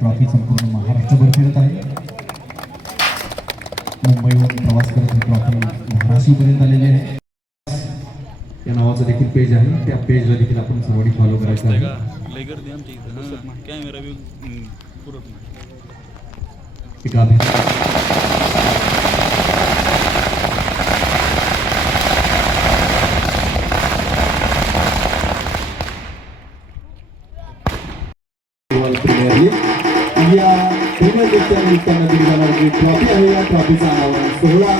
Trophy संपूर्ण महाराष्ट्रभर फिरत आहे. मुंबईवरून प्रवास करत ही ट्रॉफी धाराशिवपर्यंत आलेली आहे. या नावाचं देखील पेज आहे, त्या पेजला देखील आपण सर्वांनी फॉलो करायचं आहे. या प्रीमियर निमित्तानं दिली जाणारी ट्रॉफी आहे. या ट्रॉफीचा अनावरण सोहळा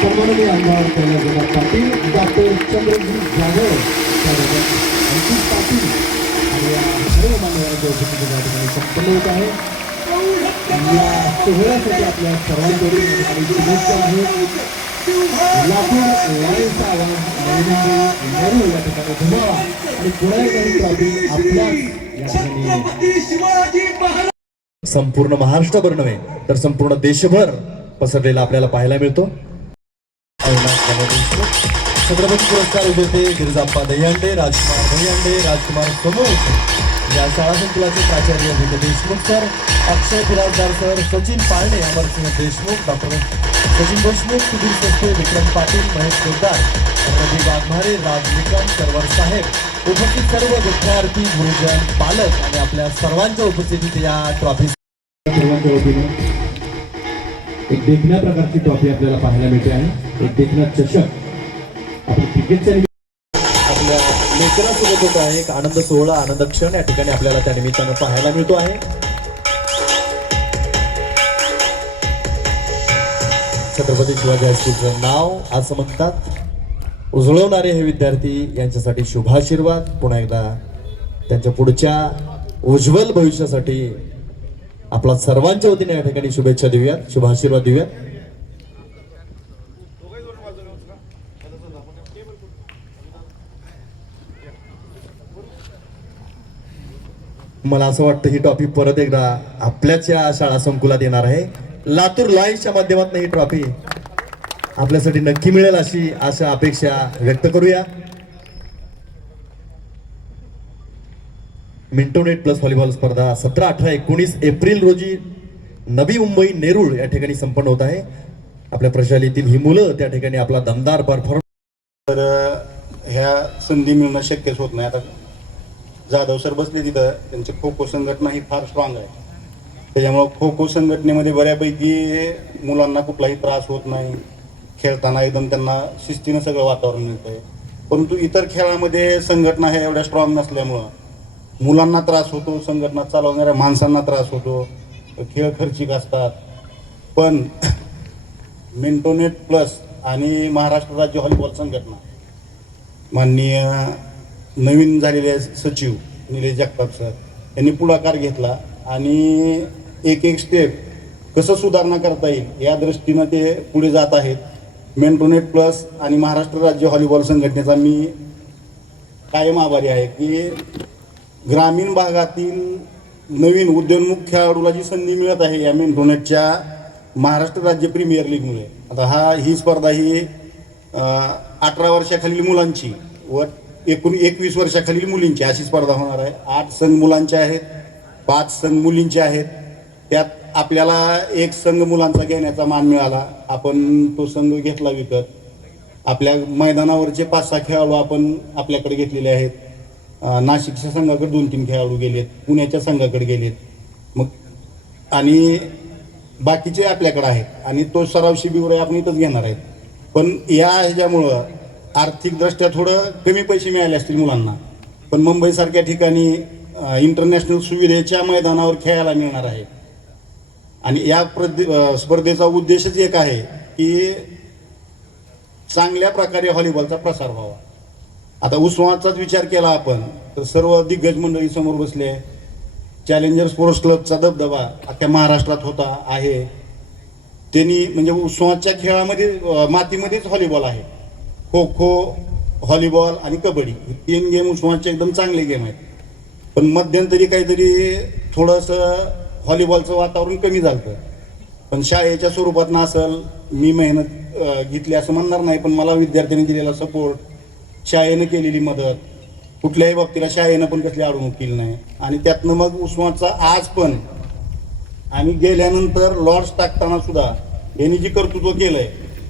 सन्माननीय आमदार कैलासदादा पाटील, डॉक्टर चंद्रजीत जाधव, अंकित पाटील आणि या सर्व मान्यवरांच्या उपस्थितीत या ठिकाणी संपन्न होत आहे. या सोहळ्यासाठी आपल्या सर्वांकडून शुभेच्छा आहेत. लाकूड लाईनचा आवाज नवी मुंबई या ठिकाणी धुमाळा आणि पुन्हा एकदा ट्रॉफी आपल्या संपूर्ण महाराष्ट्रभर नव्हे तर संपूर्ण देशभर पसरलेला आपल्याला पाहायला मिळतो. छत्रपती पुरस्कार विजेते गिरिजाप्पा दहीहंडे, राजकुमार दहीहंडे, राजकुमार समूह, या शाळा संकुलाचे प्राचार्य विजय देशमुख सर, अक्षय बिराजदार सर, सचिन पाळणे, अमरसिंह देशमुख, डॉक्टर सचिन देशमुख, सुधीर सस्ते, विक्रम पाटील, महेश पोद्दार, रवी वाघमारे, राज निकम, सरवर साहेब, उपस्थित सर्व विद्यार्थी, गुरुजन, पालक आणि आपल्या सर्वांच्या उपस्थितीत या ट्रॉफी सर्वांच्या वतीने एक देखण्या प्रकारची ट्रॉफी आपल्याला पाहायला मिळते आहे. एक देखणा चषक आपण क्रिकेटच्या आपल्या लेकरासोबत होत आहे. एक आनंद सोहळा, आनंद क्षण या ठिकाणी आपल्याला त्या निमित्तानं पाहायला मिळतो आहे. छत्रपती शिवाजी हायस्कूलचं नाव असं म्हणतात उजळवणारे हे विद्यार्थी, यांच्यासाठी शुभाशीर्वाद. पुन्हा एकदा त्यांच्या पुढच्या उज्ज्वल भविष्यासाठी आपला सर्वांच्या वतीने या ठिकाणी शुभेच्छा देऊयात, शुभाशीर्वाद देऊयात. मला असं वाटतं ही ट्रॉफी परत एकदा आपल्याच या शाळा संकुलात येणार आहे. लातूर लाईव्हच्या माध्यमातून ही ट्रॉफी आपल्यासाठी नक्की मिळेल अशी आशा अपेक्षा व्यक्त करूया. मिंटोनेट प्लस व्हॉलीबॉल स्पर्धा 17, 18, 19 एप्रिल रोजी नवी मुंबई नेरूळ या ठिकाणी संपन्न होत आहे. आपल्या प्रशालेतील ही मुलं त्या ठिकाणी आपला दमदार परफॉर्मन्स. तर ह्या संधी मिळणं शक्यच होत नाही. आता जाधव सर बसले तिथं, त्यांची खो खो संघटना ही फार स्ट्रॉंग आहे. त्याच्यामुळं खो खो संघटनेमध्ये बऱ्यापैकी मुलांना कुठलाही त्रास होत नाही. खेळताना एकदम त्यांना शिस्तीनं सगळं वातावरण मिळतं आहे. परंतु इतर खेळामध्ये संघटना ह्या एवढ्या स्ट्रॉंग नसल्यामुळं मुलांना त्रास होतो, संघटना चालवणाऱ्या माणसांना त्रास होतो, खेळ खर्चिक असतात. पण मिंटोनेट प्लस आणि महाराष्ट्र राज्य व्हॉलीबॉल संघटना माननीय नवीन झालेले सचिव निलेश जगताप सर यांनी पुढाकार घेतला आणि एक एक स्टेप कसं सुधारणा करता येईल या दृष्टीनं ते पुढे जात आहेत. मिंटोनेट प्लस आणि महाराष्ट्र राज्य व्हॉलीबॉल संघटनेचा मी कायम आभारी आहे की ग्रामीण भागातील नवीन उद्योन्मुख खेळाडूला जी संधी मिळत आहे या मिंटोनेटच्या महाराष्ट्र राज्य प्रीमियर लीगमुळे. आता ही स्पर्धा ही 18 वर्षाखालील मुलांची व 21 वर्षाखालील मुलींची अशी स्पर्धा होणार आहे. 8 संघ मुलांचे आहेत, 5 संघ मुलींचे आहेत. त्यात आपल्याला एक संघ मुलांचा घेण्याचा मान मिळाला. आपण तो संघ घेतला विकत. आपल्या मैदानावरचे 5-6 खेळाडू आपण आपल्याकडे घेतलेले आहेत. नाशिकच्या संघाकडे 2-3 खेळाडू गेलेत, पुण्याच्या संघाकडे गेलेत, मग आणि बाकीचे आपल्याकडे आहेत आणि तो सराव शिबिर आपण इथंच घेणार आहेत. पण या ह्याच्यामुळं आर्थिकदृष्ट्या थोडं कमी पैसे मिळाले असतील मुलांना, पण मुंबईसारख्या ठिकाणी इंटरनॅशनल सुविधेच्या मैदानावर खेळायला मिळणार आहे. आणि या स्पर्धेचा उद्देशच एक आहे की चांगल्या प्रकारे व्हॉलीबॉलचा प्रसार व्हावा. आता उस्मानाचाच विचार केला आपण तर सर्व दिग्गज मंडळी समोर बसले. चॅलेंजर स्पोर्ट्स क्लबचा दबदबा अख्ख्या महाराष्ट्रात होता आहे. त्यांनी म्हणजे उस्मानाच्या खेळामध्ये मातीमध्येच व्हॉलीबॉल आहे. खो खो, व्हॉलीबॉल आणि कबड्डी हे 3 गेम उस्मानाचे एकदम चांगले गेम आहेत. पण मध्यंतरी काहीतरी थोडंसं व्हॉलीबॉलचं वातावरण कमी झालं. पण शाळेच्या स्वरूपातनं असेल मी मेहनत घेतली असं म्हणणार नाही, पण मला विद्यार्थ्यांनी दिलेला सपोर्ट, शाळेनं केलेली मदत, कुठल्याही बाबतीला शाळेनं पण कसली अडवणूक केली नाही. आणि त्यातनं मग उस्मानचा आज पण आम्ही गेल्यानंतर लॉर्ड्स टाकताना सुद्धा यांनी जी कर्तृत्व केलंय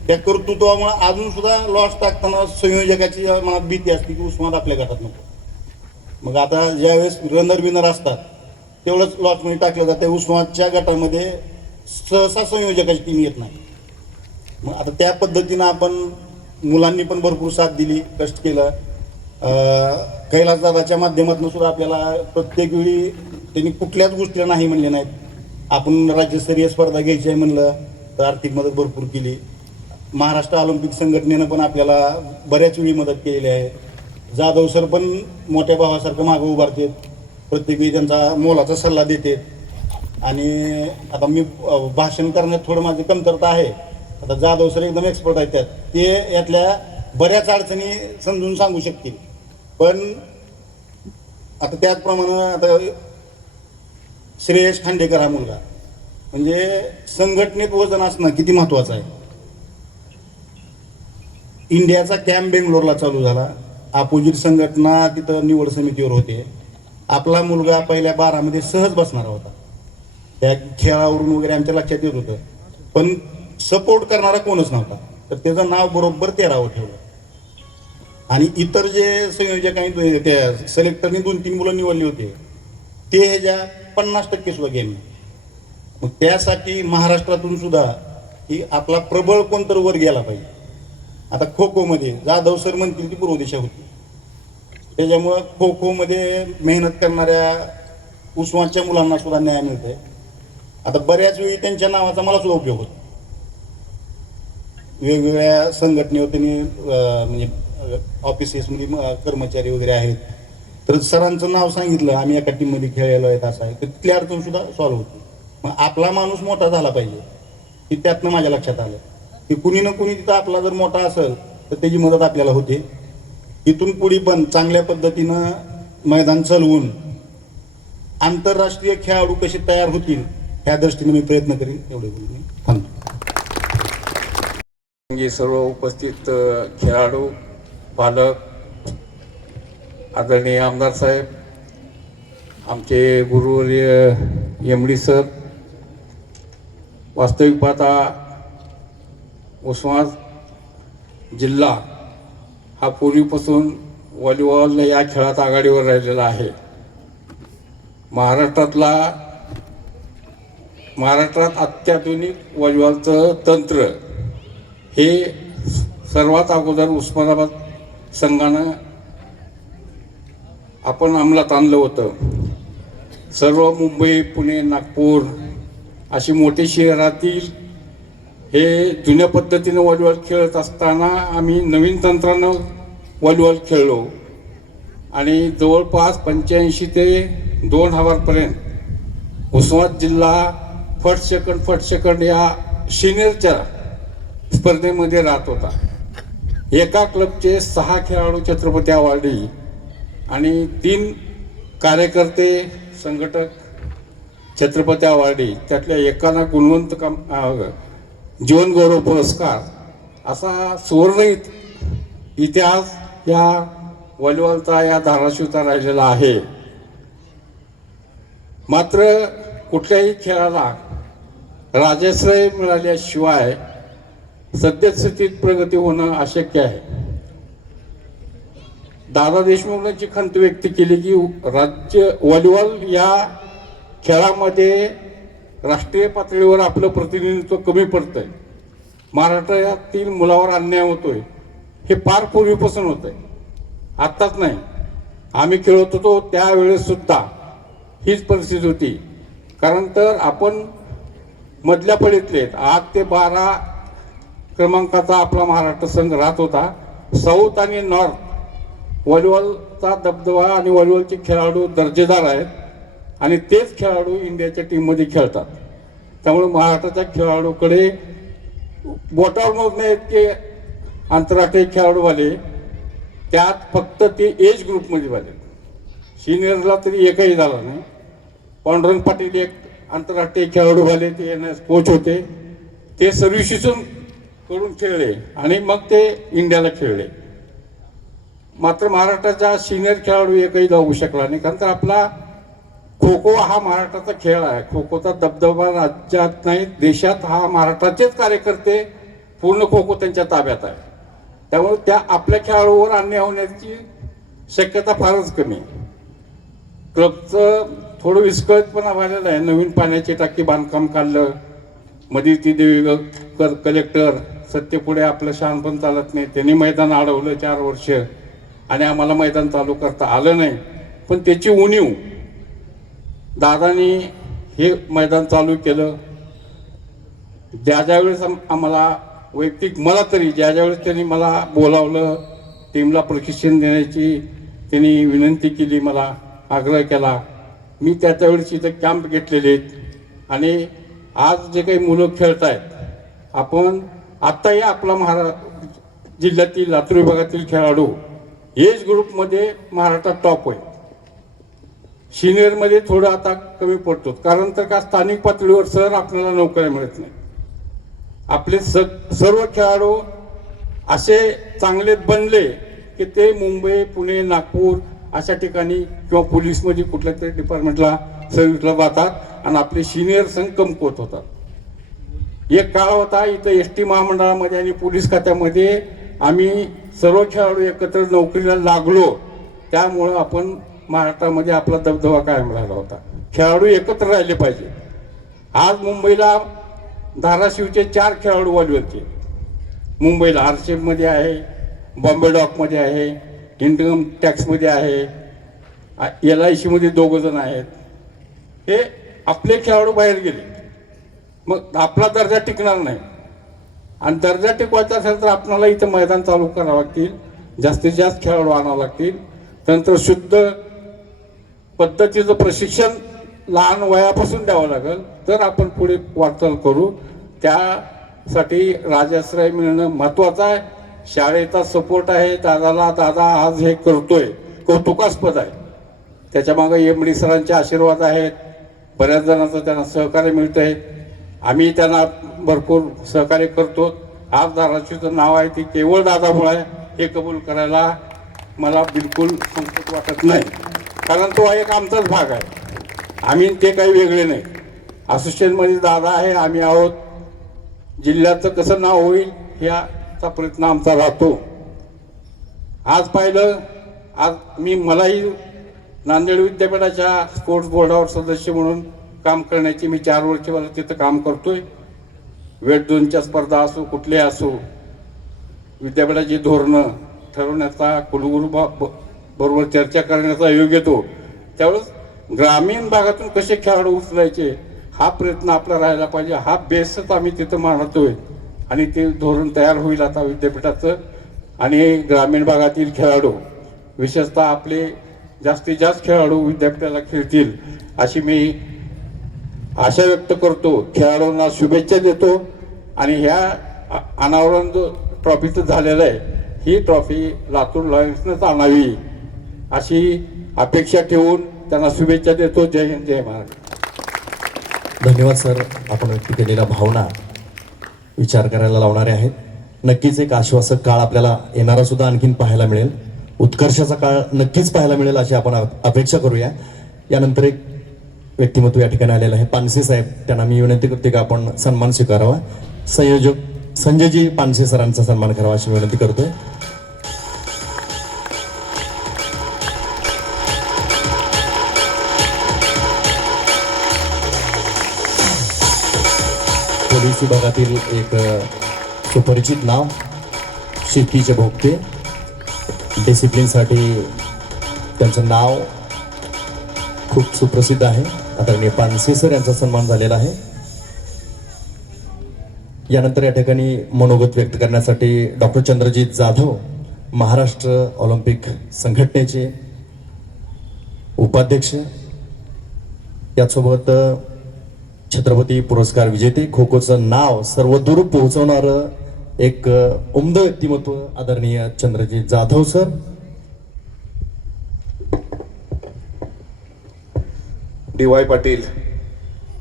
त्या कर्तृत्वामुळे अजून सुद्धा लॉर्ड्स टाकताना संयोजकाची मनात भीती असते की उस्मान आपल्या गटात नको. मग आता ज्यावेळेस रनर विनर असतात तेवढंच लॉटमध्ये टाकलं जातं. उस्मानच्या गटामध्ये सहसा संयोजकाची टीम येत नाही. मग आता त्या पद्धतीनं आपण मुलांनी पण भरपूर साथ दिली, कष्ट केलं. कैलास दादाच्या माध्यमातून सुद्धा आपल्याला प्रत्येक वेळी त्यांनी कुठल्याच गोष्टीला नाही म्हणले नाहीत. आपण राज्यस्तरीय स्पर्धा घ्यायची आहे म्हणलं तर आर्थिक मदत भरपूर केली. महाराष्ट्र ऑलिम्पिक संघटनेनं पण आपल्याला बऱ्याच वेळी मदत केलेली आहे. जाधव सर पण मोठ्या भावासारखं मागं उभारतात, प्रत्येक वेळी त्यांचा मोलाचा सल्ला देते. आणि आता मी भाषण करण्यात थोडं माझी कमतरता आहे. आता जाधव सर एकदम एक्सपर्ट आहेत त्यात, ते यातल्या बऱ्याच अडचणी समजून सांगू शकतील. पण आता त्याचप्रमाणे आता श्रेयश खांडेकर हा मुलगा म्हणजे संघटनेत वजन असणं किती महत्वाचं आहे. इंडियाचा कॅम्प बेंगलोरला चालू झाला, अपोजिट संघटना तिथं निवड समितीवर होते. आपला मुलगा पहिल्या 12 मध्ये सहज बसणारा होता. त्या खेळावरून वगैरे आमच्या लक्षात येत होतं, पण सपोर्ट करणारा कोणच नव्हता. तर त्याचं नाव बरोबर 13वर ठेवलं. आणि इतर जे संयोजक आहेत त्या सिलेक्टरनी 2-3 मुलं निवडली होते ते ह्याच्या 50% सुद्धा गेम. मग त्यासाठी महाराष्ट्रातून सुद्धा की आपला प्रबळ कोणतर वर गेला पाहिजे. आता खो खोमध्ये जाधव सर म्हणतील ती पूर्व दिशा होती, त्याच्यामुळं खो खोमध्ये मेहनत करणाऱ्या उस्मानच्या मुलांना सुद्धा न्याय मिळतोय. आता बऱ्याच वेळी त्यांच्या नावाचा मला सुद्धा उपयोग होतो. वेगवेगळ्या संघटनेवर त्यांनी म्हणजे ऑफिसेसमध्ये कर्मचारी वगैरे आहेत, तर सरांचं नाव सांगितलं आम्ही एका टीममध्ये खेळलेलो आहेत असं आहे, तर तिथली अडचण सुद्धा सॉल्व्ह होती. मग आपला माणूस मोठा झाला पाहिजे की त्यातनं माझ्या लक्षात आलं की कुणी ना कुणी तिथं आपला जर मोठा असेल तर त्याची मदत आपल्याला होते. इथून पुढे पण चांगल्या पद्धतीनं मैदान चालवून आंतरराष्ट्रीय खेळाडू कसे तयार होतील ह्या दृष्टीने मी प्रयत्न करीन. एवढे बोलून मी थांबतो. सर्व उपस्थित खेळाडू, पालक, आदरणीय आमदार साहेब, आमचे गुरुवर्य एमडी सर, वास्तविक पाहता उस्मानाबाद जिल्हा हा पूर्वीपासून व्हॉलीबॉल या खेळात आघाडीवर राहिलेला आहे. महाराष्ट्रात अत्याधुनिक व्हॉलीबॉलचं तंत्र हे सर्वात अगोदर उस्मानाबाद संघानं आपण अंमलात आणलं होतं. सर्व मुंबई, पुणे, नागपूर अशी मोठी शहरातील हे जुन्या पद्धतीनं व्हॉलीबॉल खेळत असताना आम्ही नवीन तंत्रानं व्हॉलीबॉल खेळलो आणि जवळपास 85 ते 2000पर्यंत उस्मानाबाद जिल्हा फट सेकंड या सिनियरच्या स्पर्धेमध्ये राहत होता. एका क्लबचे 6 खेळाडू छत्रपती अवॉर्डी आणि 3 कार्यकर्ते संघटक छत्रपती अवॉर्डी, त्यातल्या एकाला गुणवंत जीवन गौरव पुरस्कार असा सुवर्ण इतिहास या व्हॉलीबॉलचा या धाराशिवचा राहिलेला आहे. मात्र कुठल्याही खेळाला राजाश्रय मिळाल्याशिवाय सद्यस्थितीत प्रगती होणं अशक्य आहे. दादा देशमुखांची खंत व्यक्त केली की राज्य व्हॉलीबॉल या खेळामध्ये राष्ट्रीय पातळीवर आपलं प्रतिनिधित्व कमी पडतंय, महाराष्ट्रातील मुलावर अन्याय होतोय. हे फार पूर्वीपासून होतंय, आत्ताच नाही. आम्ही खेळत होतो त्यावेळेस सुद्धा हीच परिस्थिती होती. कारण तर आपण मधल्या फळीतले 8 ते 12 क्रमांकाचा आपला महाराष्ट्र संघ राहत होता. साऊथ आणि नॉर्थ व्हॉलीबॉलचा दबदबा आणि व्हॉलीबॉलचे खेळाडू दर्जेदार आहेत आणि तेच खेळाडू इंडियाच्या टीममध्ये खेळतात. त्यामुळे महाराष्ट्राच्या खेळाडूकडे बोटावर मोजणे इतके आंतरराष्ट्रीय खेळाडूवाले, त्यात फक्त ते एज ग्रुपमध्ये झाले. सिनियरला तरी एकही झाला नाही. पांडुरंग पाटील एक आंतरराष्ट्रीय खेळाडू झाले, ते कोच होते. ते सर्व्हिसेसून करून खेळले आणि मग ते इंडियाला खेळले. मात्र महाराष्ट्राचा सिनियर खेळाडू एकही जाऊ शकला नाही, कारण तर आपला खो खो हा महाराष्ट्राचा खेळ आहे. खो खोचा दबदबा राज्यात नाही देशात हा महाराष्ट्राचेच कार्यकर्ते पूर्ण खो खो त्यांच्या ताब्यात आहे. त्यामुळे त्या आपल्या खेळाडूवर अन्याय होण्याची शक्यता फारच कमी आहे. क्लबचं थोडं विस्कळीतपणा व्हायला आहे. नवीन पाण्याची टाकी बांधकाम काढलं, मध्ये ती देवी कलेक्टर सत्तेपुढे आपलं शहाणपण चालत नाही, त्यांनी मैदान अडवलं 4 वर्ष आणि आम्हाला मैदान चालू करता आलं नाही. पण त्याची उणीव दादानी हे मैदान चालू केलं. ज्यावेळेस आम्हाला वैयक्तिक मला तरी ज्यावेळेस त्यांनी मला बोलावलं, टीमला प्रशिक्षण देण्याची त्यांनी विनंती केली, मला आग्रह केला, मी त्यावेळेस इथं कॅम्प घेतलेले आहेत. आणि आज जे काही मुलं खेळत आहेत, आपण आत्ताही आपला जिल्ह्यातील लातूर विभागातील खेळाडू एज ग्रुपमध्ये महाराष्ट्रात टॉप आहे. सिनियरमध्ये थोडं आता कमी पडतो, कारण तर का स्थानिक पातळीवर सर आपल्याला नोकऱ्या मिळत नाही. आपले सर्व खेळाडू असे चांगले बनले की ते मुंबई, पुणे, नागपूर अशा ठिकाणी किंवा पोलीसमध्ये कुठल्या तरी डिपार्टमेंटला सर्व्हिसला जातात आणि आपले सिनियर संघ कमकुवत होतात. एक काळ होता इथं एस टी महामंडळामध्ये आणि पोलीस खात्यामध्ये आम्ही सर्व खेळाडू एकत्र नोकरीला लागलो, त्यामुळं आपण महाराष्ट्रामध्ये आपला दबदबा कायम राहिला होता. खेळाडू एकत्र राहिले पाहिजे. आज मुंबईला धाराशिवचे 4 खेळाडू व्हॉलीबॉलचे मुंबईला आरसीएफमध्ये आहे, बॉम्बे डॉकमध्ये आहे, इन्कम टॅक्समध्ये आहे, LIC मध्ये 2 जण आहेत. हे आपले खेळाडू बाहेर गेले, मग आपला दर्जा टिकणार नाही. आणि दर्जा टिकवायचा असेल तर आपल्याला इथं मैदान चालू करावं लागतील, जास्तीत जास्त खेळाडू आणावं लागतील, तंत्रशुद्ध पद्धतीचं प्रशिक्षण लहान वयापासून द्यावं लागेल, तर आपण पुढे वाटचाल करू. त्यासाठी राजाश्रय मिळणं महत्त्वाचं आहे. शाळेचा सपोर्ट आहे दादाला, दादा आज हे करतोय, कौतुकास्पद आहे. त्याच्यामागं MD सरांचे आशीर्वाद आहेत, बऱ्याच जणांचं त्यांना सहकार्य मिळतं आहे. आम्ही त्यांना भरपूर सहकार्य करतो. आज धाराशिवचं नाव आहे ते केवळ दादामुळे आहे, हे कबूल करायला मला बिलकुल संकोच वाटत नाही, कारण तो एक आमचाच भाग आहे. आम्ही ते काही वेगळे नाही. असोसिएशनमध्ये दादा आहे, आम्ही आहोत. जिल्ह्याचं कसं नाव होईल ह्याचा प्रयत्न आमचा राहतो. आज पाहिलं, आज मलाही नांदेड विद्यापीठाच्या स्पोर्ट्स बोर्डावर सदस्य म्हणून काम करण्याची 4 वर्ष मला तिथं काम करतोय. वेट झोनच्या स्पर्धा असो, कुठले असो, विद्यापीठाची धोरणं ठरवण्याचा, कुलगुरू बरोबर चर्चा करण्याचा योग येतो. त्यावेळेस ग्रामीण भागातून कसे खेळाडू उचलायचे हा प्रयत्न आपला राहायला पाहिजे. हा बेसच आम्ही तिथं मांडतोय आणि ते धोरण तयार होईल आता विद्यापीठाचं. आणि ग्रामीण भागातील खेळाडू विशेषतः आपले जास्तीत जास्त खेळाडू विद्यापीठाला खेळतील अशी मी आशा व्यक्त करतो. खेळाडूंना शुभेच्छा देतो. आणि ह्या अनावरण जो ट्रॉफीचं झालेलं आहे, ही ट्रॉफी लातूर लॉयन्सनंच आणावी अशी अपेक्षा ठेवून त्यांना शुभेच्छा देतो. जय हिंद, जय महाराष्ट्र. धन्यवाद सर. आपण व्यक्त केलेल्या भावना विचार करायला लावणारे आहेत. नक्कीच एक आश्वासक काळ आपल्याला येणारा सुद्धा आणखीन पाहायला मिळेल. उत्कर्षाचा काळ नक्कीच पाहायला मिळेल अशी आपण अपेक्षा करूया. यानंतर एक व्यक्तिमत्व या ठिकाणी आलेलं आहे, पानसे साहेब. त्यांना मी विनंती करते की आपण सन्मान स्वीकारावा. संयोजक संजयजी पानसे सरांचा सन्मान करावा अशी विनंती करतोय. पोलीस विभागातील एक सुपरिचित नाव, शेतीचे भोगते, डिसिप्लिनसाठी त्यांचं नाव खूप सुप्रसिद्ध आहे. आदरणीय पानसे सर यांचा सन्मान झालेला आहे. यानंतर या ठिकाणी मनोगत व्यक्त करण्यासाठी डॉक्टर चंद्रजीत जाधव, महाराष्ट्र ऑलिम्पिक संघटनेचे उपाध्यक्ष, यासोबत छत्रपती पुरस्कार विजेते, खो खोचं नाव सर्वदूर पोहोचवणारं एक उमद व्यक्तिमत्व आदरणीय चंद्रजीत जाधव सर. DY पाटील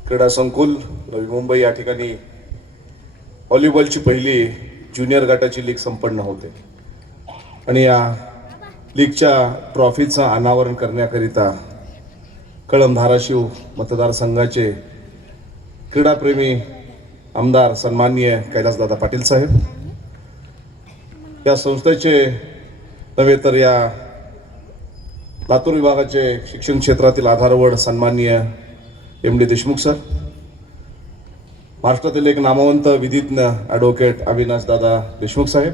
क्रीडा संकुल नवी मुंबई या ठिकाणी व्हॉलीबॉलची पहिली ज्युनियर गटाची लीग संपन्न होते आणि या लीगच्या ट्रॉफीचं अनावरण करण्याकरिता कळंब धाराशिव मतदारसंघाचे क्रीडाप्रेमी आमदार सन्माननीय कैलासदादा पाटील साहेब, या संस्थेचे नव्हे तर या लातूर विभागाचे शिक्षण क्षेत्रातील आधारवड सन्माननीय एम डी देशमुख सर, महाराष्ट्रातील एक नामवंत विधिज्ञ ॲडव्होकेट अविनाशदादा देशमुख साहेब,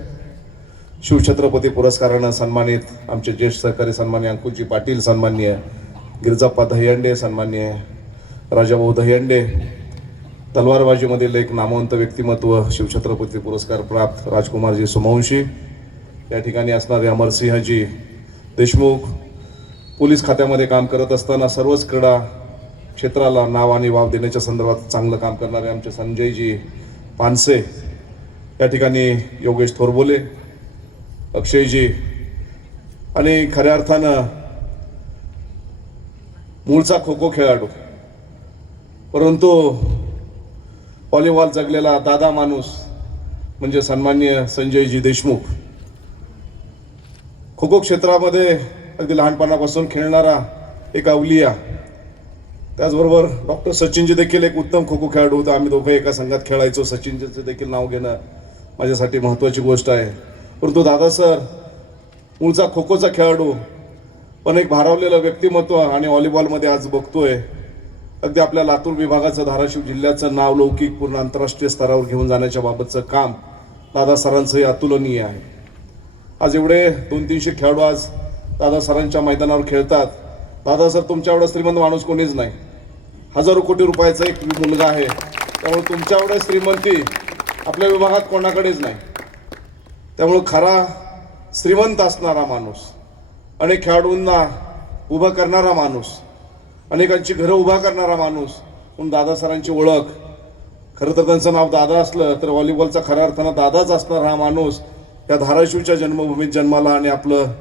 शिवछत्रपती पुरस्कारानं सन्मानित आमचे ज्येष्ठ सहकारी सन्मान्य अंकुजी पाटील, सन्माननीय गिरजाप्पा दहीहंडे, सन्माननीय राजाभाऊ दहीहंडे, तलवारबाजीमधील एक नामवंत व्यक्तिमत्व शिवछत्रपती पुरस्कार प्राप्त राजकुमारजी सोमवंशी, या ठिकाणी असणारे अमरसिंहजी देशमुख, पोलीस खात्यामध्ये काम करत असताना सर्वच क्रीडा क्षेत्राला नाव आणि वाव देण्याच्या संदर्भात चांगलं काम करणारे आमचे संजयजी पानसे, या ठिकाणी योगेश थोरबोले, अक्षयजी आणि खऱ्या अर्थानं मूळचा खो खो खेळाडू परंतु व्हॉलीबॉल जगलेला दादा माणूस म्हणजे सन्माननीय संजयजी देशमुख, खो खो क्षेत्रामध्ये अगदी लहानपणापासून खेळणारा एक अवलिया, त्याचबरोबर डॉक्टर सचिनजी देखील एक उत्तम खो खो खेळाडू होता. आम्ही दोघं एका संघात खेळायचो. सचिनजीचं देखील नाव घेणं माझ्यासाठी महत्त्वाची गोष्ट आहे. परंतु दादा सर मूळचा खो खोचा खेळाडू पण एक भारावलेलं व्यक्तिमत्व आणि व्हॉलीबॉलमध्ये आज बघतोय अगदी आपल्या लातूर विभागाचं, धाराशिव जिल्ह्याचं नाव लौकिक पूर्ण आंतरराष्ट्रीय स्तरावर घेऊन जाण्याच्या बाबतचं काम दादा सरांचंही अतुलनीय आहे. आज एवढे 200-300 खेळाडू आज दादा सरांच्या मैदानावर खेळतात. दादा सर तुमच्या एवढा श्रीमंत माणूस कोणीच नाही. हजारो कोटी रुपयाचा एक मुलगा आहे, त्यामुळे तुमच्या एवढ्या श्रीमंती आपल्या विभागात कोणाकडेच नाही. त्यामुळे खरा श्रीमंत असणारा माणूस, अनेक खेळाडूंना उभा करणारा माणूस, अनेकांची घरं उभा करणारा माणूस म्हणून दादा सरांची ओळख. खरं तर त्यांचं नाव दादा असलं तर व्हॉलीबॉलचा खऱ्या अर्थानं दादाच असणार हा माणूस या धाराशिवच्या जन्मभूमीत जन्माला आणि आपलं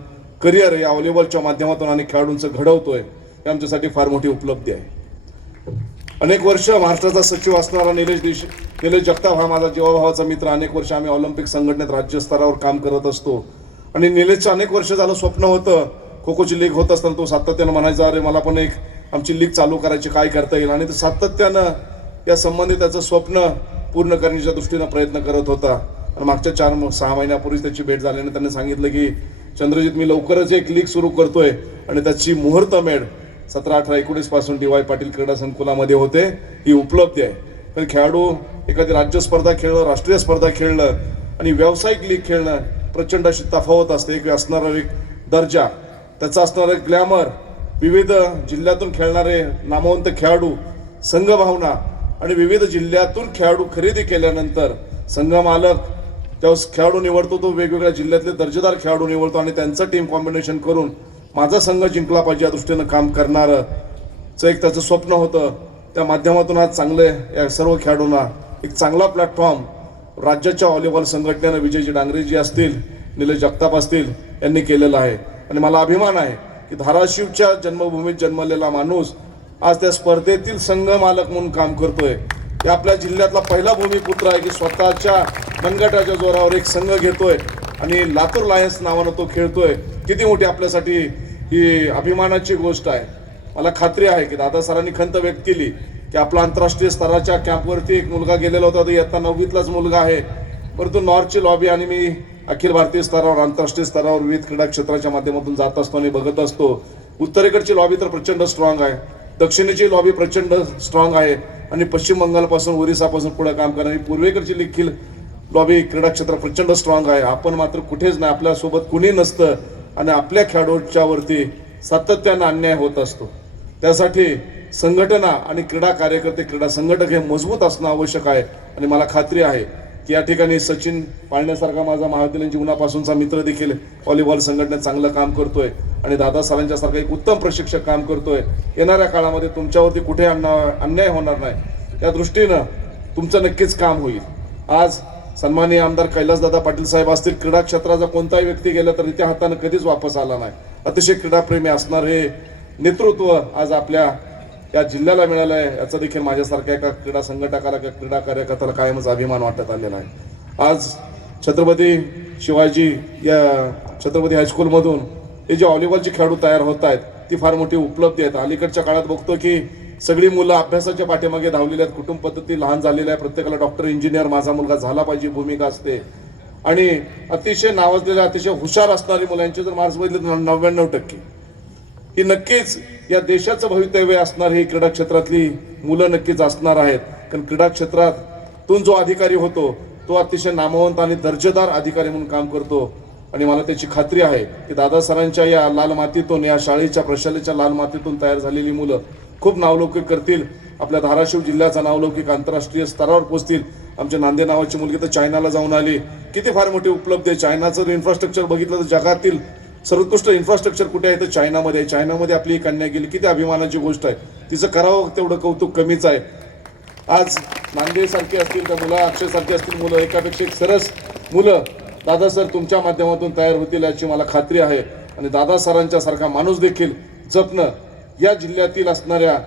करिअर या व्हॉलीबॉलच्या माध्यमातून अनेक खेळाडूंचं घडवतोय, हे आमच्यासाठी फार मोठी उपलब्धी आहे. अनेक वर्ष महाराष्ट्राचा सचिव असणारा निलेश जगताप हा माझा जीवाभावाचा मित्र. अनेक वर्ष आम्ही ऑलिम्पिक संघटनेत राज्यस्तरावर काम करत असतो आणि निलेशचं अनेक वर्ष झालं स्वप्न होतं खो खोची लीग होत असताना तो सातत्यानं म्हणायचा, अरे मला पण एक आमची लीग चालू करायची, काय करता येईल, आणि ते सातत्यानं या संबंधी त्याचं स्वप्न पूर्ण करण्याच्या दृष्टीनं प्रयत्न करत होता. आणि मागच्या 4-6 महिन्यापूर्वीच त्याची भेट झाल्याने त्यांनी सांगितलं की चंद्रजित मी लवकरच एक लीग सुरू करतोय आणि त्याची मुहूर्तमेढ 17, 18, 19 पासून DY पाटील क्रीडा संकुलामध्ये होते. ही उपलब्धी आहे. पण खेळाडू एखादी राज्य स्पर्धा खेळणं, राष्ट्रीय स्पर्धा खेळणं आणि व्यावसायिक लीग खेळणं प्रचंड अशी तफावत असते. एक असणारा एक दर्जा, त्याचा असणारा एक ग्लॅमर, विविध जिल्ह्यातून खेळणारे नामवंत खेळाडू, संघभावना आणि विविध जिल्ह्यातून खेळाडू खरेदी केल्यानंतर संघ मालक ज्यावेळेस खेळाडू निवडतो तो वेगवेगळ्या जिल्ह्यातले दर्जेदार खेळाडू निवडतो आणि त्यांचं टीम कॉम्बिनेशन करून माझा संघ जिंकला पाहिजे या दृष्टीनं काम करणारं एक त्याचं स्वप्न होतं. त्या माध्यमातून आज चांगले या सर्व खेळाडूंना एक चांगला प्लॅटफॉर्म राज्याच्या व्हॉलीबॉल संघटनेनं विजयजी डांगरेजी असतील, निलेश जगताप असतील यांनी केलेला आहे. आणि मला अभिमान आहे की धाराशिवच्या जन्मभूमीत जन्मलेला माणूस आज त्या स्पर्धेतील संघ मालक म्हणून काम करतोय. या आपल्या जिल्ह्यातला पहिला भूमिपुत्र आहे की स्वतःच्या मनगटाच्या जोरावर एक संघ घेतोय आणि लातूर लायन्स नावानं तो खेळतोय. किती मोठी आपल्यासाठी ही अभिमानाची गोष्ट आहे. मला खात्री आहे की दादा सरांनी खंत व्यक्त केली की आपला आंतरराष्ट्रीय स्तराच्या कॅम्पवरती एक मुलगा गेलेला होता, तो इयत्ता 9वीतलाच मुलगा आहे, परंतु नॉर्थची लॉबी आणि मी अखिल भारतीय स्तरावर, आंतरराष्ट्रीय स्तरावर विविध क्रीडा क्षेत्राच्या माध्यमातून जात असतो आणि बघत असतो. उत्तरेकडची लॉबी तर प्रचंड स्ट्रॉंग आहे, दक्षिणेची लॉबी प्रचंड स्ट्रॉंग आहे आणि पश्चिम बंगालपासून ओरिसापासून पुढे काम करणारी पूर्वेकडची देखील लॉबी क्रीडा क्षेत्र प्रचंड स्ट्रॉंग आहे. आपण मात्र कुठेच नाही, आपल्यासोबत कुणी नसतं आणि आपल्या खेळाडूंच्या वरती सातत्यानं अन्याय होत असतो. त्यासाठी संघटना आणि क्रीडा कार्यकर्ते, क्रीडा संघटक हे मजबूत असणं आवश्यक आहे. आणि मला खात्री आहे की या ठिकाणी सचिन पाळण्यासारखा माझा महाविद्यालयीन जीवनापासूनचा मित्र देखील व्हॉलीबॉल संघटनेत चांगलं काम करतोय आणि दादा सरांच्या सारखा एक उत्तम प्रशिक्षक काम करतोय. येणाऱ्या काळामध्ये तुमच्यावरती कुठे अन्याय होणार नाही या दृष्टीनं तुमचं नक्कीच काम होईल. आज सन्माननीय आमदार कैलासदादा पाटील साहेब असतील, क्रीडा क्षेत्राचा कोणताही व्यक्ती गेला तर त्या हातानं कधीच वापस आला नाही. अतिशय क्रीडाप्रेमी असणार हे नेतृत्व आज आपल्या या जिल्ह्याला मिळालं आहे, याचा देखील माझ्यासारख्या एका क्रीडा संघटकाला किंवा क्रीडा कार्यकर्त्याला कायमच अभिमान वाटत आलेला आहे. आज छत्रपती शिवाजी या छत्रपती हायस्कूलमधून हे जे व्हॉलीबॉलचे खेळाडू तयार होत आहेत ती फार मोठी उपलब्धी आहेत. अलीकडच्या काळात बघतो की सगळी मुलं अभ्यासाच्या पाठीमागे धावलेली आहेत, कुटुंब पद्धती लहान झालेल्या आहे, प्रत्येकाला डॉक्टर इंजिनियर माझा मुलगा झाला पाहिजे भूमिका असते. आणि अतिशय नावाजलेल्या अतिशय हुशार असणारी मुलांचे जर मार्क्स बघितले तर 99% ही नक्कीच या देशाचं भवितव्य असणार ही क्रीडा क्षेत्रातली मुलं नक्कीच असणार आहेत. कारण क्रीडा क्षेत्रातून जो अधिकारी होतो तो अतिशय नामवंत आणि दर्जेदार अधिकारी म्हणून काम करतो. आणि मला त्याची खात्री आहे की दादा सरांच्या या लाल मातीतून, या शाळेच्या प्रशालेच्या लाल मातीतून तयार झालेली मुलं खूप नावलौकिक करतील. आपल्या धाराशिव जिल्ह्याचा नावलौकिक आंतरराष्ट्रीय स्तरावर पोहोचतील. आमच्या नांदे नावाची मुलगी तर चायनाला जाऊन आली. किती फार मोठी उपलब्धी आहे. चायनाचं इन्फ्रास्ट्रक्चर बघितलं तर जगातील सर्वोत्कृष्ट इन्फ्रास्ट्रक्चर कुठे आहे तर चायनामध्ये. चायनामध्ये आपली कन्या गेली, किती अभिमानाची गोष्ट आहे. तिचं करावं तेवढं कौतुक कमीच आहे. आज नांदेसारखी असतील तर मुलं, अक्षयसारखी असतील मुलं, एकापेक्षा एक सरस मुलं दादा सर तुमच्या माध्यमातून तयार होतील याची मला खात्री आहे. आणि दादा सरांच्या सारखा माणूस देखील जपणं, या जिल्ह्यातील असणाऱ्या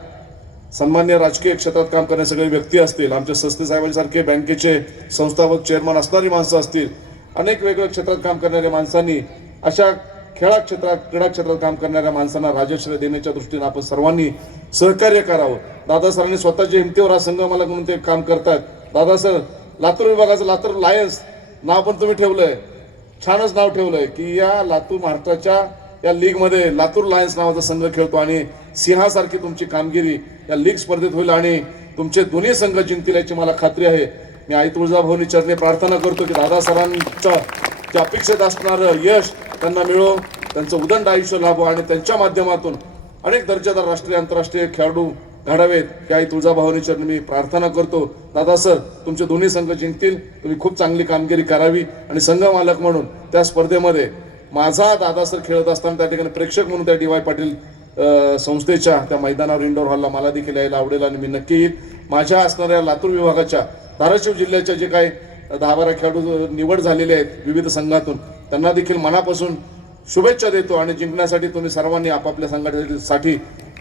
सन्मान्य राजकीय क्षेत्रात काम करणारे सगळे व्यक्ती असतील, आमच्या सस्ते साहेबांसारखे बँकेचे संस्थापक चेअरमन असणारी माणसं असतील, अनेक वेगवेगळ्या क्षेत्रात काम करणाऱ्या माणसांनी अशा क्रीडा क्षेत्रात काम करणाऱ्या माणसांना राजश्रय देण्याच्या दृष्टीने आपण सर्वांनी सहकार्य करावं. दादा सरांनी स्वतःच्या हिमतीवर हा संघ मला म्हणून ते काम करतात. दादा सर लातूर विभागाचं लातूर लायन्स नाव पण तुम्ही ठेवलंय, छानच नाव ठेवलंय की या लातूर महाराष्ट्राच्या या लीगमध्ये लातूर लायन्स नावाचा संघ खेळतो आणि सिंहासारखी तुमची कामगिरी या लीग स्पर्धेत होईल आणि तुमचे दोन्ही संघ जिंकतील याची मला खात्री आहे. मी आई तुळजाभवानी चरणी प्रार्थना करतो की दादा सरांचं जे अपेक्षित असणारं यश त्यांना मिळो, त्यांचं उदंड आयुष्य लाभो आणि त्यांच्या माध्यमातून अनेक दर्जेदार राष्ट्रीय आंतरराष्ट्रीय खेळाडू घडावेत ही आई तुळजाभवानी चरणी मी प्रार्थना करतो. दादा सर तुमचे दोन्ही संघ जिंकतील, तुम्ही खूप चांगली कामगिरी करावी आणि संघ मालक म्हणून त्या स्पर्धेमध्ये माझा दादा सर खेळत असताना त्या ठिकाणी प्रेक्षक म्हणून त्या DY पाटील संस्थेच्या त्या मैदानावर इंडोर हॉलला मला देखील यायला आवडेल आणि मी नक्की येईल. माझ्या असणाऱ्या लातूर विभागाच्या धाराशिव जिल्ह्याच्या जे काही 10-12 खेळाडू निवड झालेले आहेत विविध संघातून त्यांना देखील मनापासून शुभेच्छा देतो आणि जिंकण्यासाठी तुम्ही सर्वांनी आपापल्या संघटनेसाठी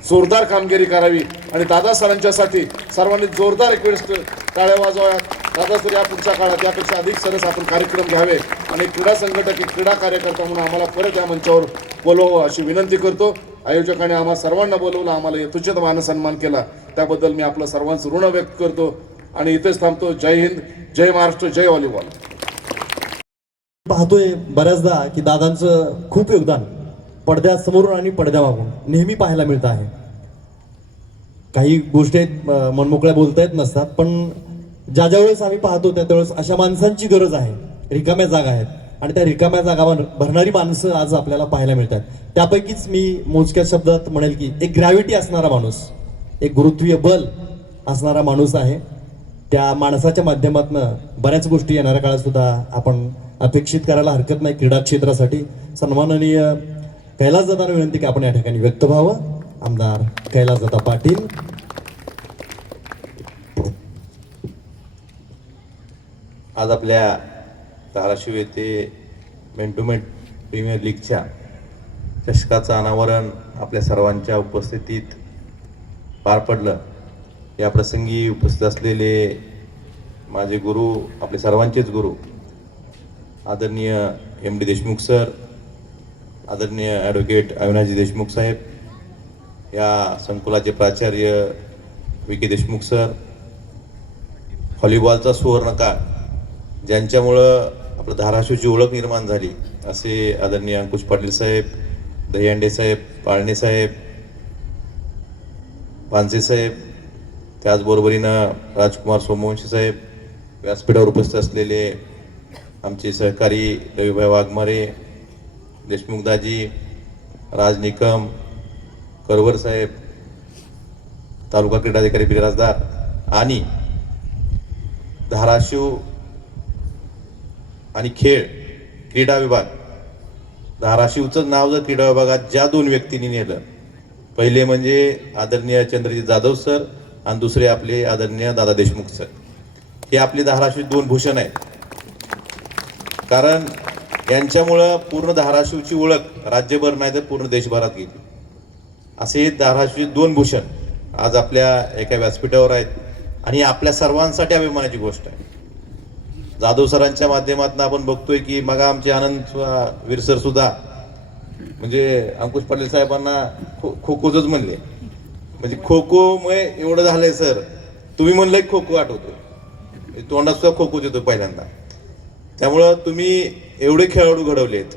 जोरदार कामगिरी करावी आणि दादा सरांच्यासाठी सर्वांनी जोरदार रिक्वेस्ट टाळ्या वाजवाव्यात. दादा सर या पुढच्या काळात यापेक्षा अधिक सरस आपण कार्यक्रम घ्यावे आणि क्रीडा संघटक क्रीडा कार्यकर्ता म्हणून आम्हाला परत या मंचावर बोलवावं अशी विनंती करतो. आयोजकाने आम्हा सर्वांना बोलवलं, आम्हाला यथोचित मानसन्मान केला त्याबद्दल मी आपलं सर्वांचं ऋण व्यक्त करतो आणि इथेच थांबतो. जय हिंद, जय महाराष्ट्र, जय व्हॉलीबॉल. पाहतोय बऱ्याचदा की दादांचं खूप योगदान पडद्यासमोरून आणि पडद्यामागून नेहमी पाहायला मिळतं आहे. काही गोष्टी मनमोकळ्या बोलता येत नसतात, पण ज्या वेळेस आम्ही पाहतो त्यावेळेस अशा माणसांची गरज आहे. रिकाम्या जागा आहेत आणि त्या रिकाम्या जागा भरणारी माणसं आज आपल्याला पाहायला मिळतात. त्यापैकीच मी मोजक्या शब्दात म्हणेल की एक ग्रॅव्हिटी असणारा माणूस, एक गुरुत्वीय बल असणारा माणूस आहे. त्या माणसाच्या माध्यमातून बऱ्याच गोष्टी येणाऱ्या काळात सुद्धा आपण अपेक्षित करायला हरकत नाही. क्रीडा क्षेत्रासाठी सन्माननीय कैलास दादांना विनंती की आपण या ठिकाणी व्यक्त व्हावं. आमदार कैलास दादा पाटील. आज आपल्या धाराशिव येथे मेन टू मेन प्रीमियर लीगच्या चषकाचं अनावरण आपल्या सर्वांच्या उपस्थितीत पार पडलं. या प्रसंगी उपस्थित असलेले माझे गुरु, आपले सर्वांचेच गुरु आदरणीय MD देशमुख सर, आदरणीय ॲडव्होकेट अविनाशजी देशमुख साहेब, या संकुलाचे प्राचार्य VK देशमुख सर, व्हॉलीबॉलचा सुवर्णकाळ ज्यांच्यामुळं आपलं धाराशिवची ओळख निर्माण झाली असे आदरणीय अंकुश पाटील साहेब, दहीहंडे साहेब, पाळणे साहेब, पानसे साहेब, त्याचबरोबरीनं राजकुमार सोमवंशी साहेब, व्यासपीठावर उपस्थित असलेले आमचे सहकारी रविभाई वाघमारे, देशमुख दाजी, राज निकम, करवर साहेब, तालुका क्रीडाधिकारी बिराजदार आणि धाराशिव आणि क्रीडा विभाग, धाराशिवचं नाव जर क्रीडा विभागात ज्या दोन व्यक्तींनी नेलं, पहिले म्हणजे आदरणीय चंद्रजीत जाधव सर आणि दुसरे आपले आदरणीय दादा देशमुख सर. हे आपले धाराशिव दोन भूषण आहेत. कारण यांच्यामुळं पूर्ण धाराशिवची ओळख राज्यभर नाही तर पूर्ण देशभरात गेली. असे धाराशिव दोन भूषण आज आपल्या एका व्यासपीठावर आहेत आणि आपल्या सर्वांसाठी अभिमानाची गोष्ट आहे. जाधव सरांच्या माध्यमातून आपण बघतोय की मग आमचे आनंद विरसर सुद्धा म्हणजे अंकुश पाटील साहेबांना खो खोच म्हणले, म्हणजे खो खोमुळे एवढं झालंय सर. तुम्ही म्हणलं खो खो आठवतो, तोंडात सुद्धा खो खोच येतो पहिल्यांदा. त्यामुळं तुम्ही एवढे खेळाडू घडवलेत,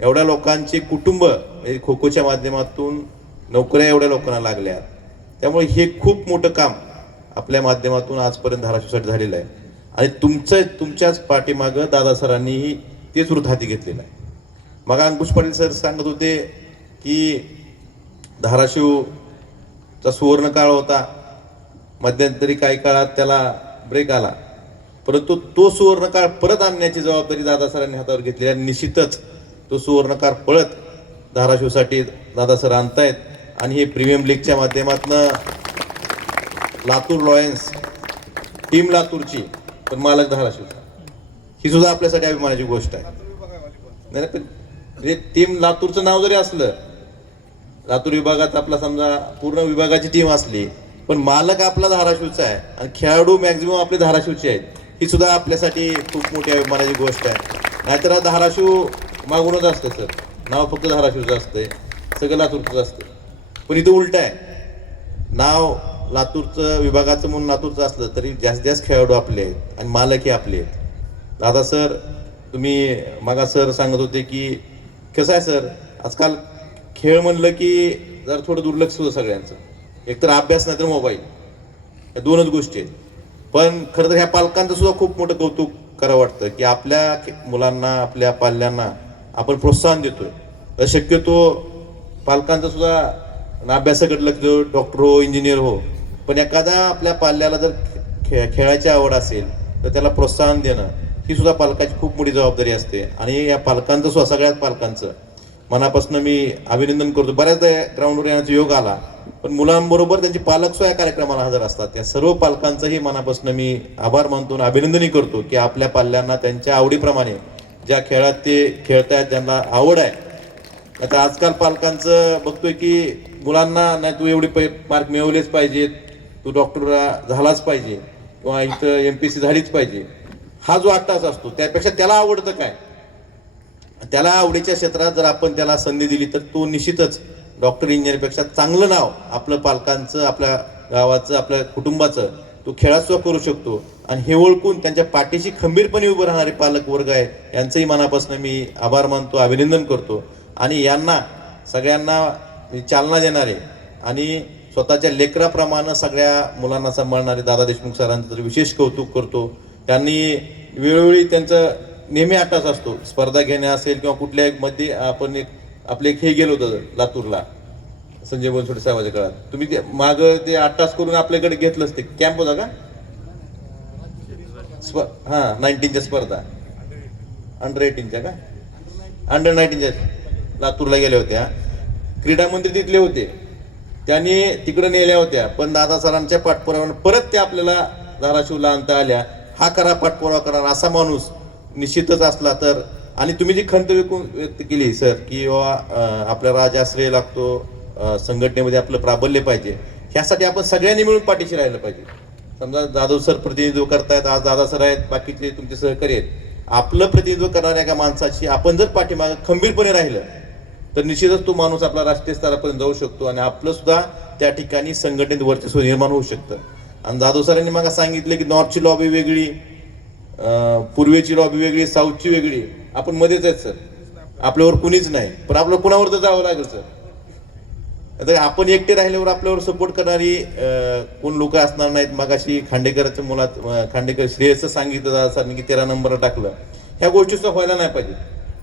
एवढ्या लोकांचे कुटुंब म्हणजे खो खोच्या माध्यमातून नोकऱ्या एवढ्या लोकांना लागल्यात. त्यामुळे हे खूप मोठं काम आपल्या माध्यमातून आजपर्यंत धाराशिवसाठी झालेलं आहे. आणि तुमच्याच पाठीमागं दादा सरांनीही तेच वृत्त हाती घेतलेलं आहे. मग अंकुश पाटील सर सांगत होते की धाराशिवचा सुवर्ण काळ होता, मध्यंतरी काही काळात त्याला ब्रेक आला, परंतु तो सुवर्ण काळ परत आणण्याची जबाबदारी दादा सरांनी हातावर घेतली. आणि निश्चितच तो सुवर्ण काळ परत धाराशिवसाठी दादा सर आणतायत. आणि हे प्रीमियम लीगच्या माध्यमातून लातूर लॉयन्स टीम लातूरची पण मालक धाराशिवचा, ही सुद्धा आपल्यासाठी अभिमानाची गोष्ट आहे. नाही पण म्हणजे टीम लातूरचं नाव जरी असलं, लातूर विभागात आपला समजा पूर्ण विभागाची टीम असली, पण मालक आपला धाराशिवचा आहे आणि खेळाडू मॅक्झिमम आपले धाराशिवचे आहेत, ही सुद्धा आपल्यासाठी खूप मोठी अभिमानाची गोष्ट आहे. नाहीतर धाराशिव मागूनच असतं सर, नाव फक्त धाराशिवचं असतंय, सगळं लातूरचं असतं. पण इथं उलट आहे, नाव लातूरचं विभागाचं म्हणून लातूरचं असलं तरी जास्तीत जास्त खेळाडू आपले आहेत आणि मालकही आपले आहेत. दादा सर तुम्ही मागा सर सांगत होते की कसं आहे सर, आजकाल खेळ म्हणलं की जर थोडं दुर्लक्ष होतं सगळ्यांचं, एकतर अभ्यास नाही तर मोबाईल, या दोनच गोष्टी आहेत. पण खरं तर ह्या पालकांचं सुद्धा खूप मोठं कौतुक करावं वाटतं की आपल्या मुलांना आपल्या पाल्यांना आपण प्रोत्साहन देतोय. तर शक्यतो पालकांचं सुद्धा अभ्यासाकडे लक्ष, डॉक्टर हो इंजिनियर हो, पण एखादा आपल्या पाल्याला जर खेळाची आवड असेल तर त्याला प्रोत्साहन देणं ही सुद्धा पालकाची खूप मोठी जबाबदारी असते. आणि या पालकांचं सुद्धा सगळ्याच पालकांचं मनापासून मी अभिनंदन करतो. बऱ्याचदा ग्राउंडवर येण्याचा योग आला, पण मुलांबरोबर त्यांचे पालक सुद्धा या कार्यक्रमाला हजर असतात. त्या सर्व पालकांचंही मनापासून मी आभार मानतो आणि अभिनंदनही करतो की आपल्या पाल्यांना त्यांच्या आवडीप्रमाणे ज्या खेळात ते खेळतायत, ज्यांना आवड आहे. आता आजकाल पालकांचं बघतोय की मुलांना नाही तू एवढे मार्क मिळवलेच पाहिजेत, तू डॉक्टर झालाच पाहिजे किंवा इथं MPSC झालीच पाहिजे, हा जो अट्टास असतो त्यापेक्षा त्याला आवडतं काय, त्याला आवडीच्या क्षेत्रात जर आपण त्याला संधी दिली तर तो निश्चितच डॉक्टर इंजिनियरपेक्षा चांगलं नाव आपलं पालकांचं, आपल्या गावाचं, आपल्या कुटुंबाचं तो खेळात सुद्धा करू शकतो. आणि हे ओळखून त्यांच्या पाठीशी खंबीरपणे उभं राहणारे पालक वर्ग आहे, यांचंही मनापासून मी आभार मानतो, अभिनंदन करतो. आणि यांना सगळ्यांना चालना देणारे आणि स्वतःच्या लेकराप्रमाणे सगळ्या मुलांना सांभाळणारे दादा देशमुख सरांचं तर विशेष कौतुक करतो. त्यांनी वेळोवेळी त्यांचं नेहमी अट्टास असतो, स्पर्धा घेणे असेल किंवा कुठल्या मध्ये आपण आपले हे गेलो होतं लातूरला संजय बनसोडे साहेबाच्या काळात, तुम्ही ते मागं ते अट्टास करून आपल्याकडे घेतलंच. ते कॅम्प होता का, 19च्या स्पर्धा, अंडर 18च्या का, अंडर 19च्या लातूरला गेल्या होत्या. क्रीडा मंत्री तिथले होते, त्यांनी तिकडे नेल्या होत्या, पण दादा सरांच्या पाठपुराव्याने परत त्या आपल्याला धाराशिवला आणता आल्या. हा करा, पाठपुरावा करा असा माणूस निश्चितच असला तर. आणि तुम्ही जी खंत व्यक्त केली सर की आपल्या राजाश्रय लागतो, संघटनेमध्ये आपलं प्राबल्य पाहिजे, ह्यासाठी आपण सगळ्यांनी मिळून पाठीशी राहिलं पाहिजे. समजा जाधव सर प्रतिनिधित्व करतायत, आज दादा सर आहेत, बाकीचे तुमचे सहकारी आहेत, आपलं प्रतिनिधित्व करणाऱ्या एका माणसाची आपण जर पाठीमागं खंबीरपणे राहिलं तर निश्चितच तो माणूस आपला राष्ट्रीय स्तरापर्यंत जाऊ शकतो आणि आपलं सुद्धा त्या ठिकाणी संघटनेत वर्चस्व निर्माण होऊ शकतं. आणि जाधव सरांनी मला सांगितलं की नॉर्थची लॉबी वेगळी, पूर्वेची लॉबी वेगळी, साऊथची वेगळी, आपण मध्येच आहेत सर, आपल्यावर कुणीच नाही, पण आपलं कुणावर तर जावं लागेल सर. तर आपण एकटे राहिल्यावर आपल्यावर सपोर्ट करणारी कोण लोक असणार नाहीत. मगाशी खांडेकरच्या मुलात खांडेकर श्रेयसचं सांगितलं दादा सरांनी की 13 नंबरला टाकलं, ह्या गोष्टी सुद्धा व्हायला नाही पाहिजे.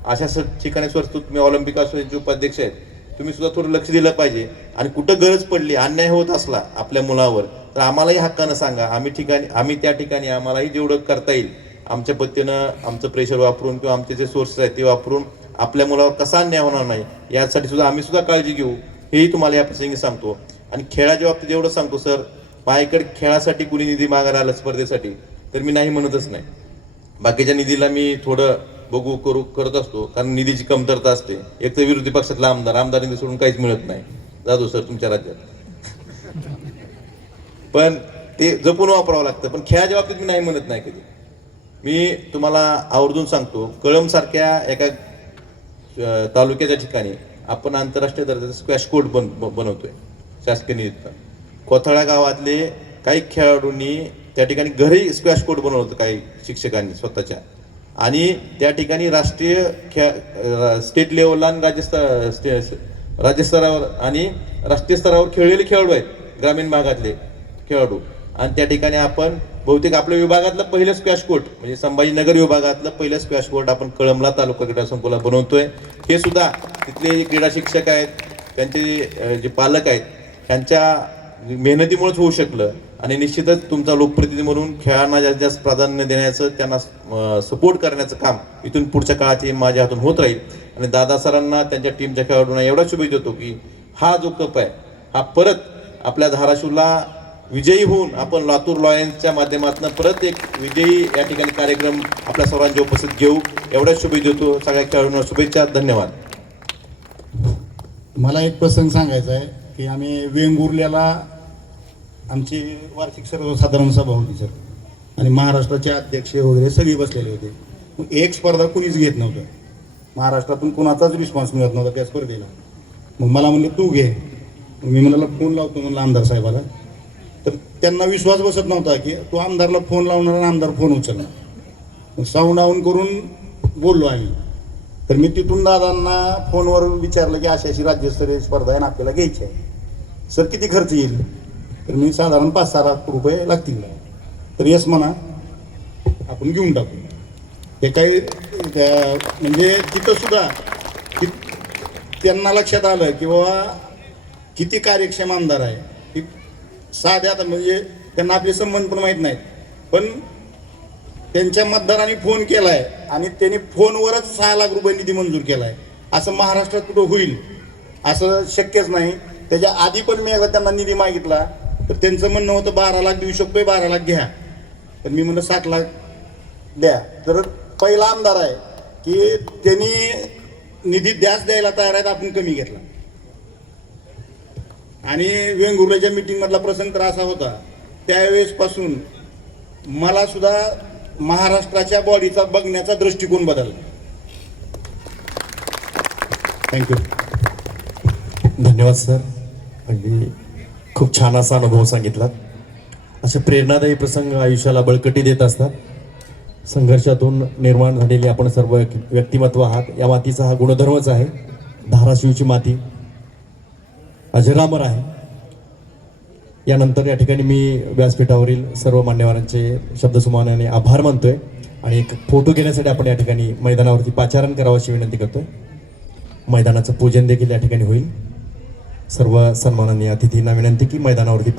अशा ठिकाणी सर तुम्ही ऑलिम्पिक असोसिएशनचे उपाध्यक्ष आहेत, तुम्ही सुद्धा थोडं लक्ष दिलं पाहिजे. आणि कुठं गरज पडली, अन्याय होत असला आपल्या मुलावर तर आम्हालाही हक्कानं सांगा, आम्ही त्या ठिकाणी आम्हालाही जेवढं करता येईल आमच्या पद्धतीनं आमचं प्रेशर वापरून किंवा आमचे जे सोर्सेस आहेत ते वापरून आपल्या मुलावर कसा अन्याय होणार नाही यासाठी सुद्धा आम्ही सुद्धा काळजी घेऊ, हेही तुम्हाला या प्रसंगी सांगतो. आणि खेळाच्या बाबतीत एवढं सांगतो सर, माझ्याकडे खेळासाठी कुणी निधी मागायला आला स्पर्धेसाठी तर मी नाही म्हणतच नाही. बाकीच्या निधीला मी थोडं बघू करू करत असतो, कारण निधीची कमतरता असते. एक तर विरोधी पक्षातला आमदार निधी सोडून काहीच मिळत नाही जाधव सर तुमच्या राज्यात, पण ते जपून वापरावं लागतं. पण खेळाच्या बाबतीत मी नाही म्हणत नाही कधी. मी तुम्हाला आवर्जून सांगतो, कळंबसारख्या एका तालुक्याच्या ठिकाणी आपण आंतरराष्ट्रीय दर्जाचा स्क्वॅश कोर्ट बनवतोय शासकीय निधीतून. कोथळा गावातले काही खेळाडूंनी त्या ठिकाणी घरी स्क्वॅश कोर्ट बनवलं होतं काही शिक्षकांनी स्वतःच्या, आणि त्या ठिकाणी राष्ट्रीय स्टेट लेवलला आणि राज्य स्तरावर आणि राष्ट्रीय स्तरावर खेळलेले खेळाडू आहेत ग्रामीण भागातले खेळाडू. आणि त्या ठिकाणी आपण बहुतेक आपल्या विभागातलं पहिलं स्क्वॅश कोर्ट म्हणजे संभाजीनगर विभागातलं पहिलं स्क्वॅश कोर्ट आपण कळंबला तालुका क्रीडा संकुलात बनवतोय. हे सुद्धा तिथले जे क्रीडा शिक्षक आहेत, त्यांचे जे पालक आहेत, त्यांच्या मेहनतीमुळेच होऊ शकलं. आणि निश्चितच तुमचा लोकप्रतिनिधी म्हणून खेळांना जास्तीत जास्त प्राधान्य देण्याचं, त्यांना सपोर्ट करण्याचं काम इथून पुढच्या काळात माझ्या हातून होत राहील. आणि दादा सरांना, त्यांच्या टीमच्या खेळाडूंना एवढा शुभेच्छा देतो की हा जो कप आहे हा परत आपल्या धाराशिवला विजयी होऊन आपण लातूर लॉयन्सच्या माध्यमातून परत एक विजयी या ठिकाणी कार्यक्रम आपल्या सर्वांच्या उपस्थित घेऊ, एवढ्याच शुभेच्छा देतो. सगळ्या खेळाडूंना शुभेच्छा. धन्यवाद. मला एक प्रसंग सांगायचा आहे की आम्ही वेंगुर्ल्याला आमची वार्षिक सर्वसाधारण सभा होती सर, आणि महाराष्ट्राचे अध्यक्ष वगैरे सगळे बसलेले होते. मग एक स्पर्धा कुणीच घेत नव्हतं, महाराष्ट्रातून कुणाचाच रिस्पॉन्स मिळत नव्हता त्या स्पर्धेला. मग मला म्हणलं तू घे. मग मी म्हणाला फोन लावतो म्हणलं आमदार साहेबाला. तर त्यांना विश्वास बसत नव्हता की तू आमदारला फोन लावणार आणि आमदार फोन उचलणार. मग साऊंड डाऊन करून बोललो आम्ही. तर मी तिथून दादांना फोनवर विचारलं की अशी राज्यस्तरीय स्पर्धा आहे ना, आपल्याला घ्यायची आहे सर, किती खर्च येईल? तर मी साधारण 5-6 लाख रुपये लागतील. तर येस म्हणा, आपण घेऊन टाकू. हे काही म्हणजे तिथं सुद्धा त्यांना लक्षात आलं की बाबा किती कार्यक्षम आमदार आहे. की साध्या आता म्हणजे त्यांना आपले संबंध पण माहीत नाहीत, पण त्यांच्या मतदारांनी फोन केलाय आणि त्यांनी फोनवरच 6 लाख रुपये निधी मंजूर केलाय. असं महाराष्ट्रात कुठं होईल असं शक्यच नाही. त्याच्या आधी पण मी एकदा त्यांना निधी मागितला तर त्यांचं म्हणणं होतं 12 लाख देऊ शकतोय, 12 लाख घ्या. तर मी म्हणलं 7 लाख द्या. तर पहिला आमदार आहे की त्यांनी निधी द्यायला तयार आहेत, आपण कमी घेतला. आणि वेंगुर्ल्याच्या मीटिंगमधला प्रसंग तर असा होता, त्यावेळेसपासून मला सुद्धा महाराष्ट्राच्या बॉडीचा बघण्याचा दृष्टिकोन बदलला. थँक्यू. धन्यवाद सर. अगदी खूप छान असा अनुभव सांगितला. असे प्रेरणादायी प्रसंग आयुष्याला बळकटी देत असतात. संघर्षातून निर्माण झालेले आपण सर्व व्यक्तिमत्व आहात. या मातीचा हा गुणधर्मच आहे. धाराशिवची माती अजरामर आहे. यानंतर या ठिकाणी मी व्यासपीठावरील सर्व मान्यवरांचे शब्दसुमनाने आभार मानतोय आणि एक फोटो घेण्यासाठी आपण या ठिकाणी मैदानावरती पाचारण करावं अशी विनंती करतोय. मैदानाचं पूजन देखील या ठिकाणी होईल. सर्व सन्माननीय अतिथींना विनंती की मैदानावरती